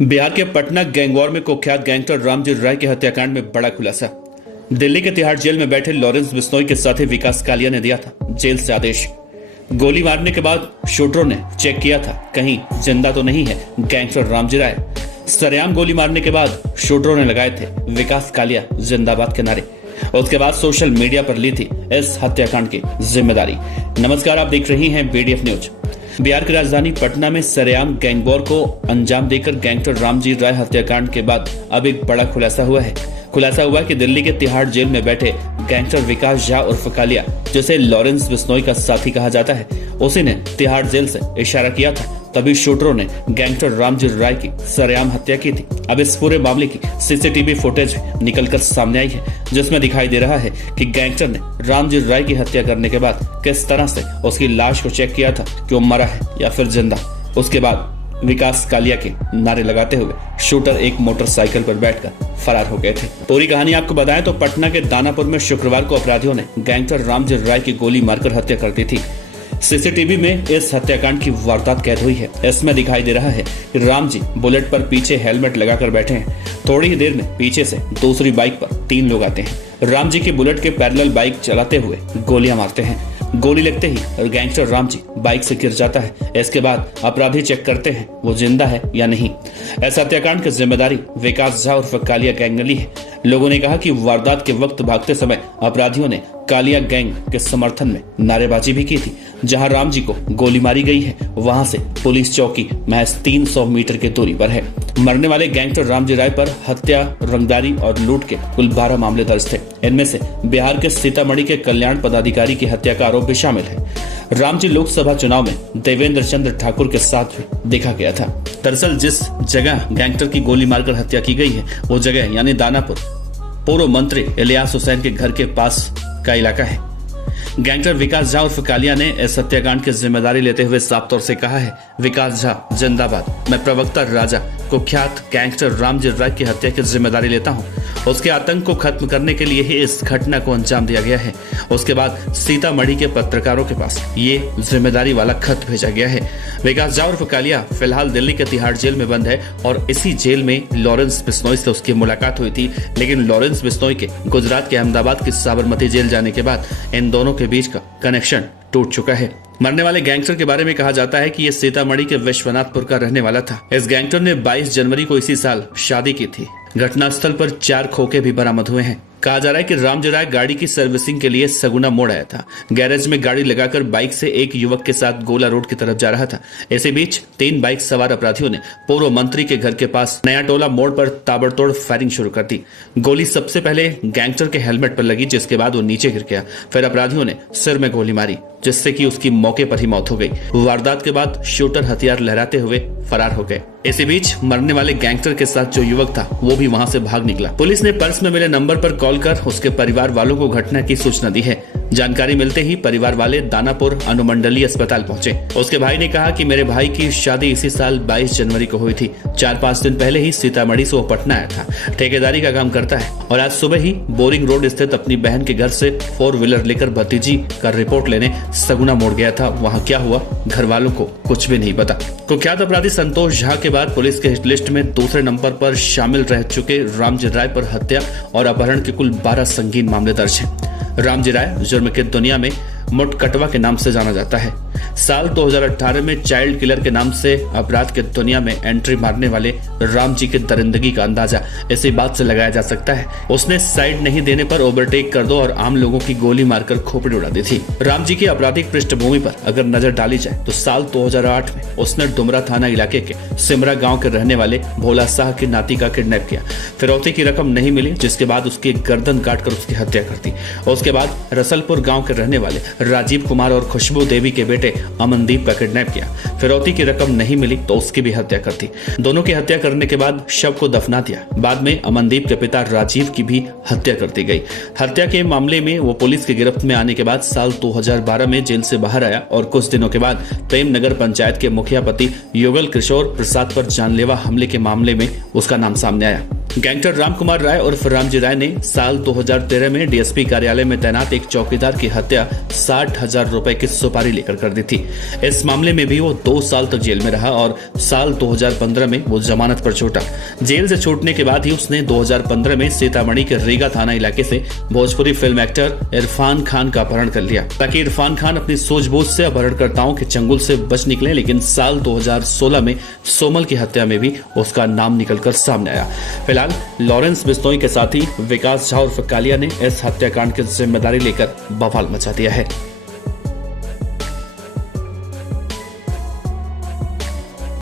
बिहार के पटना गैंगवॉर में कुख्यात गैंगस्टर रामजी राय के हत्याकांड में बड़ा खुलासा। दिल्ली के तिहाड़ जेल में बैठे लॉरेंस बिश्नोई के साथी विकास कालिया ने दिया था जेल से आदेश। गोली मारने के बाद शूटरों ने चेक किया था कहीं जिंदा तो नहीं है गैंगस्टर रामजी राय। सरेआम गोली मारने के बाद शूटरों ने लगाए थे विकास कालिया जिंदाबाद के नारे। उसके बाद सोशल मीडिया पर ली थी इस हत्याकांड की जिम्मेदारी। नमस्कार, आप देख रही हैं बीडीएफ न्यूज। बिहार की राजधानी पटना में सरेआम गैंगवॉर को अंजाम देकर गैंगस्टर रामजी राय हत्याकांड के बाद अब एक बड़ा खुलासा हुआ है। खुलासा हुआ कि दिल्ली के तिहाड़ जेल में बैठे गैंगस्टर विकास झा उर्फ कालिया, जिसे लॉरेंस बिश्नोई का साथी कहा जाता है, उसी ने तिहाड़ जेल से इशारा किया था। तभी शूटरों ने गैंगस्टर रामजी राय की सरेआम हत्या की थी। अब इस पूरे मामले की सीसीटीवी फुटेज निकलकर सामने आई है, जिसमें दिखाई दे रहा है कि गैंगस्टर ने रामजी राय की हत्या करने के बाद किस तरह से उसकी लाश को चेक किया था कि वो मरा है या फिर जिंदा। उसके बाद विकास कालिया के नारे लगाते हुए शूटर एक मोटरसाइकिल पर बैठकर फरार हो गए थे। पूरी कहानी आपको बताएं तो पटना के दानापुर में शुक्रवार को अपराधियों ने गैंगस्टर रामजी राय की गोली मारकर हत्या कर दी थी। सीसीटीवी में इस हत्याकांड की वारदात कैद हुई है। इसमें दिखाई दे रहा है कि रामजी बुलेट पर पीछे हेलमेट लगाकर बैठे हैं। थोड़ी ही देर में पीछे से दूसरी बाइक पर 3 लोग आते हैं। रामजी की बुलेट के पैरेलल बाइक चलाते हुए गोलियां मारते हैं। गोली लगते ही गैंगस्टर रामजी बाइक से गिर जाता है। इसके बाद अपराधी चेक करते हैं वो जिंदा है या नहीं। इस हत्याकांड की जिम्मेदारी विकास झा उर्फ कालिया गैंग ने ली है। लोगों ने कहा कि वारदात के वक्त भागते समय अपराधियों ने कालिया गैंग के समर्थन में नारेबाजी भी की थी। जहां रामजी को गोली मारी गई है वहां से पुलिस चौकी महज 300 मीटर की दूरी पर है। मरने वाले गैंगस्टर रामजी राय पर हत्या, रंगदारी और लूट के कुल 12 मामले दर्ज थे। इनमें से बिहार के सीतामढ़ी के कल्याण पदाधिकारी की हत्या का आरोप भी शामिल है। रामजी लोकसभा चुनाव में देवेंद्र चंद्र ठाकुर के साथ भी देखा गया था। दरअसल जिस जगह गैंगस्टर की गोली मारकर हत्या की गई है वो जगह यानी दानापुर पूर्व मंत्री इलियास हुसैन के घर के पास का इलाका है। गैंगस्टर विकास झा उर्फ कालिया ने इस हत्याकांड की जिम्मेदारी लेते हुए साफ तौर से कहा है, विकास झा जिंदाबाद, मैं प्रवक्ता राजा कुख्यात गैंगस्टर रामजी राय की हत्या की जिम्मेदारी लेता हूं। उसके आतंक को खत्म करने के लिए ही इस घटना को अंजाम दिया गया है। उसके बाद सीतामढ़ी के पत्रकारों के पास ये जिम्मेदारी वाला खत भेजा गया है। विकास झा उर्फ कालिया फिलहाल दिल्ली के तिहाड़ जेल में बंद है और इसी जेल में लॉरेंस बिश्नोई से उसकी मुलाकात हुई थी। लेकिन लॉरेंस बिश्नोई के गुजरात के अहमदाबाद की साबरमती जेल जाने के बाद इन दोनों के बीच का कनेक्शन टूट चुका है। मरने वाले गैंगस्टर के बारे में कहा जाता है कि ये सीतामढ़ी के विश्वनाथपुर का रहने वाला था। इस गैंगस्टर ने 22 जनवरी को इसी साल शादी की थी। घटनास्थल पर 4 खोखे भी बरामद हुए हैं। कहा जा रहा है कि रामजी राय गाड़ी की सर्विसिंग के लिए सगुना मोड़ आया था। गैरेज में गाड़ी लगाकर बाइक से एक युवक के साथ गोला रोड की तरफ जा रहा था। इसी बीच 3 बाइक सवार अपराधियों ने पूर्व मंत्री के घर के पास नया टोला मोड़ पर ताबड़तोड़ फायरिंग शुरू कर दी। गोली सबसे पहले गैंगस्टर के हेलमेट पर लगी, जिसके बाद वो नीचे गिर गया। फिर अपराधियों ने सिर में गोली मारी, जिससे कि उसकी मौके पर ही मौत हो गई। वारदात के बाद शूटर हथियार लहराते हुए फरार हो गए। इसी बीच मरने वाले गैंगस्टर के साथ जो युवक था वो भी वहां से भाग निकला। पुलिस ने पर्स में मिले नंबर पर कॉल कर उसके परिवार वालों को घटना की सूचना दी है। जानकारी मिलते ही परिवार वाले दानापुर अनुमंडलीय अस्पताल पहुंचे। उसके भाई ने कहा कि मेरे भाई की शादी इसी साल 22 जनवरी को हुई थी। 4-5 दिन पहले ही सीतामढ़ी से वो पटना आया था। ठेकेदारी का काम करता है और आज सुबह ही बोरिंग रोड स्थित अपनी बहन के घर से 4 व्हीलर लेकर भतीजी का रिपोर्ट लेने सगुना मोड़ गया था। वहाँ क्या हुआ घर वालों को कुछ भी नहीं पता। कुख्यात अपराधी संतोष झा के बाद पुलिस के लिस्ट में दूसरे नंबर पर शामिल रह चुके रामजी राय पर हत्या और अपहरण के कुल 12 संगीन मामले दर्ज हैं। रामजी राय जुर्म की दुनिया में मुटकटवा के नाम से जाना जाता है। साल 2018 में चाइल्ड किलर के नाम से अपराध की दुनिया में एंट्री मारने वाले रामजी की दरिंदगी का अंदाजा इसी बात से लगाया जा सकता है, उसने साइड नहीं देने पर ओवरटेक कर दो और आम लोगों की गोली मारकर खोपड़ी उड़ा दी थी। रामजी की आपराधिक पृष्ठभूमि पर अगर नजर डाली जाए तो साल 2008 में उसने डुमरा थाना इलाके के सिमरा गाँव के रहने वाले भोला शाह की नाती का किडनैप किया। फिरौती की रकम नहीं मिली, जिसके बाद उसकी गर्दन काटकर उसकी हत्या कर दी। उसके बाद रसलपुर गाँव के रहने वाले राजीव कुमार और खुशबू देवी के बेटे अमनदीप का किडनैप किया। फिरौती की रकम नहीं मिली तो उसकी भी हत्या कर दी। दोनों की हत्या करने के बाद शव को दफना दिया। बाद में अमनदीप के पिता राजीव की भी हत्या कर दी गई। हत्या के मामले में वो पुलिस की गिरफ्त में आने के बाद साल 2012 में जेल से बाहर आया और कुछ दिनों के बाद प्रेम नगर पंचायत के मुखिया पति युगल किशोर प्रसाद पर जानलेवा हमले के मामले में उसका नाम सामने आया। गैंगस्टर राम कुमार राय उर्फ रामजी राय ने साल 2013 में डीएसपी कार्यालय में तैनात एक चौकीदार की हत्या 60,000 रुपए की सुपारी लेकर कर दी। दी थी। इस मामले में भी वो 2 साल तक जेल में रहा और साल 2015 में वो जमानत पर छूटा। जेल से छूटने के बाद ही उसने 2015 में सीतामढ़ी के रीगा थाना इलाके से भोजपुरी फिल्म एक्टर इरफान खान का अपहरण कर लिया ताकि इरफान खान अपनी सूझबूझ से अपहरणकर्ताओं के चंगुल से बच निकले। लेकिन साल 2016 में सोमल की हत्या में भी उसका नाम निकलकर सामने आया। फिलहाल लॉरेंस बिश्नोई के साथी विकास झा उर्फ कालिया ने इस हत्याकांड की जिम्मेदारी लेकर बवाल मचा दिया है।